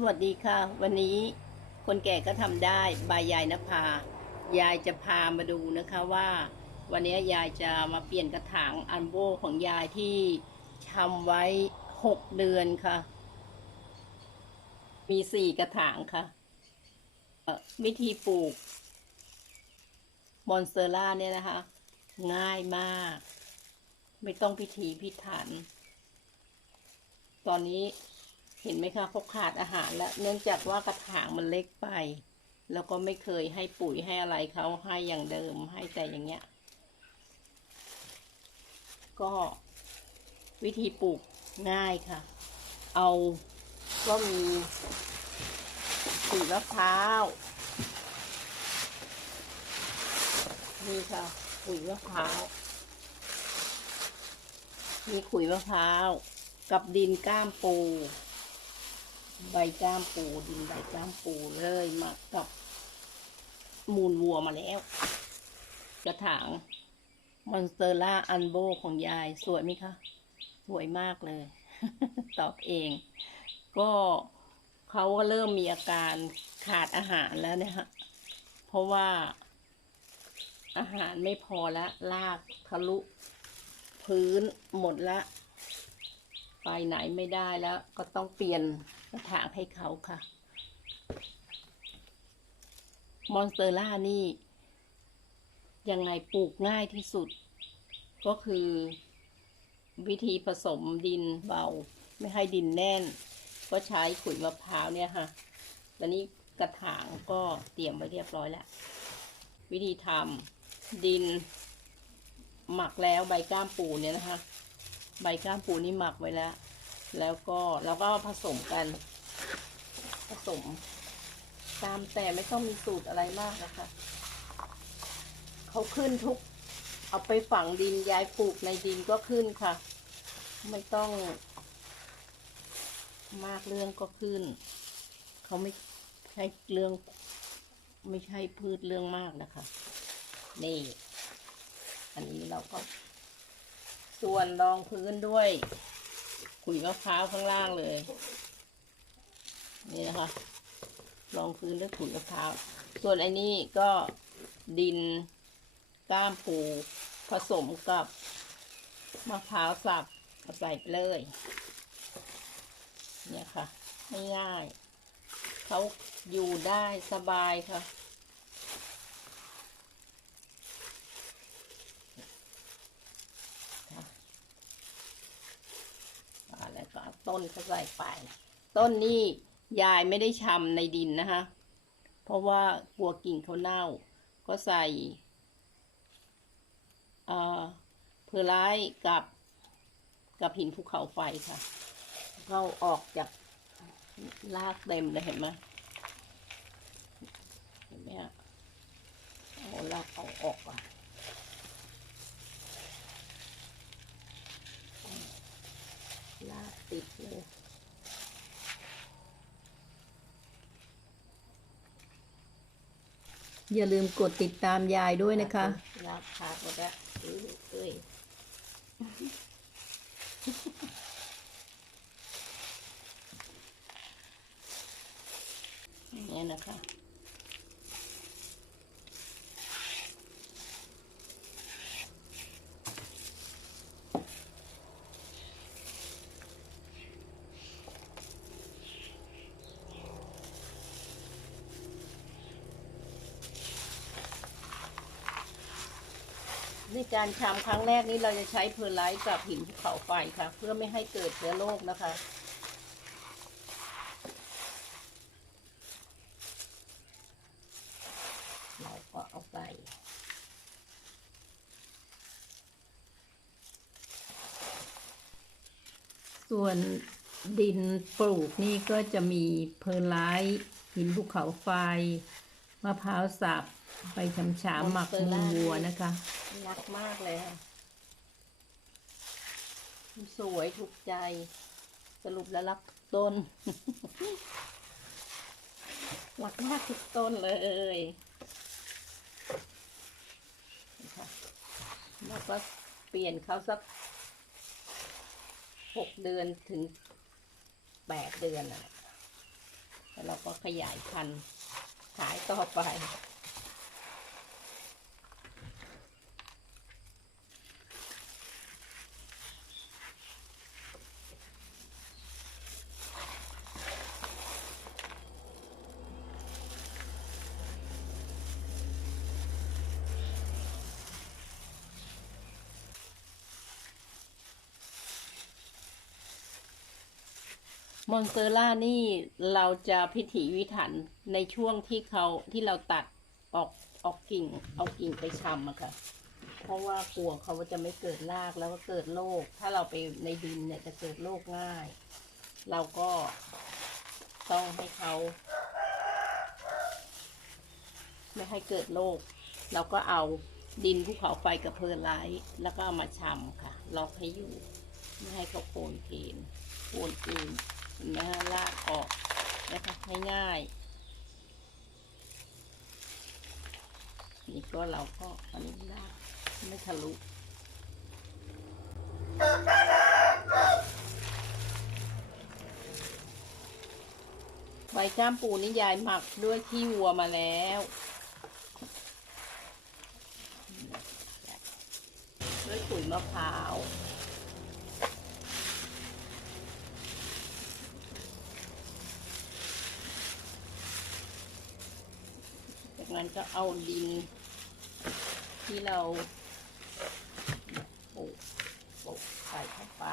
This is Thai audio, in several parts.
สวัสดีค่ะ วันนี้คนแก่ก็ทำได้บายยายนภายายจะพามาดูนะคะว่า วันนี้ยายจะมาเปลี่ยนกระถางอันโบของยายที่ทำไว้หกเดือนค่ะ มีสี่กระถางค่ะวิธีปลูก มอนเตอร่าเนี่ยนะคะ ง่ายมาก ไม่ต้องพิถีพิถัน ตอนนี้ ห็นไหมคะเขาขาดอาหารแล้ว เนื่องจากว่ากระถางมันเล็กไป แล้วก็ไม่เคยให้ปุ๋ยให้อะไรเขาให้อย่างเดิมให้แต่อย่างเงี้ย ก็วิธีปลูกง่ายค่ะ เอาก็มีปุ๋ยมะพร้าวนี่ค่ะปุ๋ยมะพร้าว มีขุยมะพร้าว กับดินก้ามปู ใบก้ามปูดินใบก้ามปูเลยมากับ มูลวัวมาแล้ว กระถางมอนสเตอร่าอันโบของยาย สวยไหมคะ สวยมากเลย ตอบเอง ก็เขาก็เริ่มมีอาการขาดอาหารแล้วเนี่ยฮะ เพราะว่า อาหารไม่พอละลากทะลุ พื้นหมดละ ไปไหนไม่ได้แล้ว ก็ต้องเปลี่ยน กระถางให้เขาค่ะ มอนสเตอร่านี่ ยังไงปลูกง่ายที่สุด ก็คือวิธีผสมดินเบา ไม่ให้ดินแน่น ก็ใช้ขุยมะพร้าวเนี่ยค่ะแล้วนี้กระถางก็เตรียมไว้เรียบร้อยแล้ว วิธีทำดิน หมักแล้วใบก้ามปูเนี่ยนะคะ ใบก้ามปูนี่หมักไว้แล้ว แล้วก็เราก็ผสมกัน ผสม ตามแต่ไม่ต้องมีสูตรอะไรมากนะคะ เขาขึ้นทุก เอาไปฝังดินย้ายปลูกในดินก็ขึ้นค่ะ ไม่ต้องมากเรื่องก็ขึ้น เขาไม่ใช่เรื่อง ไม่ใช่พืชเรื่องมากนะคะ นี่ อันนี้เราก็ ส่วนรองพื้นด้วย ขุยมะพร้าวข้างล่างเลย นี่นะคะรองพื้นด้วยขุยมะพร้าว ส่วนอันนี้ก็ดินก้ามปูผสมกับมะพร้าวสับใส่ไปเลย เนี่ยค่ะง่ายๆเขาอยู่ได้สบายค่ะ อ่าแล้วก็เอา ต้นเขาใส่ไป ต้นนี่ยายไม่ได้ชำในดินนะคะ เพราะว่ากลัวกิ่งเขาเน่า ก็ใส่เอ่อเพอร์ไลท์กับกับหินภูเขาไฟค่ะเขาออกจากลากเต็มเลยเห็นไหมเห็นไหมฮะเอาลากเอาออกอะ ลากติดเลย อย่าลืมกดติดตามยายด้วยนะคะลากขาดหมดล้วเอ้ยเอ้ยอย่างนี้ยนะคะ ในการชำครั้งแรกนี้เราจะใช้เพอร์ไลท์กับหินภูเขาไฟค่ะ เพื่อไม่ให้เกิดเชื้อโรคนะคะ เราก็เอาไปส่วนดินปลูกนี่ก็จะมีเพอร์ไลท์หินภูเขาไฟะพร้าวสับไปชำฉามหมักมูลวัวนะคะรักมากเลยค่ะสวยถูกใจ สรุปแล้วรักทุกต้นรักมากทุกต้นเลยนะคะแล้วก็เปลี่ยนเขาสักหกเดือนถึงแปดเดือนอะแล้วเราก็ขยายพันธุ์ ขายต่อไป มอนเซอร่านี่เราจะพิถีพิถัน ในช่วงที่เขาที่เราตัดออกออกกิ่ง เอากิ่งไปชำอะค่ะ เพราะว่ากลัวเขาจะไม่เกิดรากแล้วก็เกิดโรคถ้าเราไปในดินเนี่ยจะเกิดโรคง่าย เราก็ต้องให้เขาไม่ให้เกิดโรคเราก็เอาดินภูเขาไฟกับเพอร์ไลท์แล้วก็ามาชำค่ะล็อกให้อยู่ ไม่ให้เขาโคนเกนโคนเกนเห็นไหมฮะลากออกนะคะง่ายๆ นี่ก็เราก็อันนี้ลากไม่ทะลุใบจ้ามปูนี่ยายหมักด้วยขี้วัวมาแล้วด้วยขุยมะพร้าวจากนั้นก็เอาดิน ที่เราปลูกปลูกใส่เข้าไป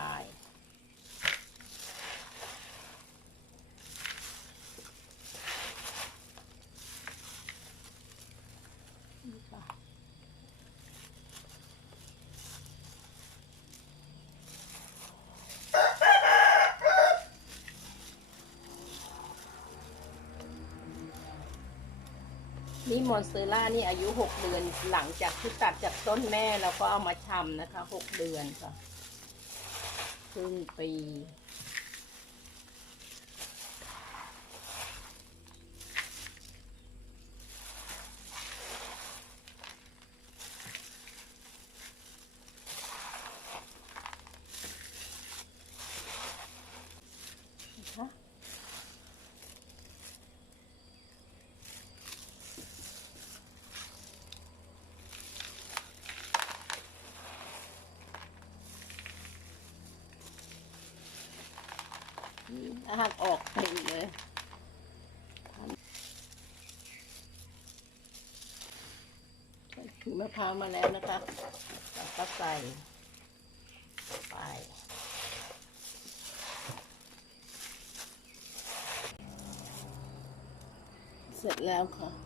มอนสเตอร่านี่อายุหกเดือนหลังจากที่ตัดจากต้นแม่เราก็เอามาชำนะคะหกเดือนค่ะครึ่งปี หักออกเต็มเลยถือมะพร้าวมาแล้วนะคะแล้วก็ใส่ไปเสร็จแล้วค่ะ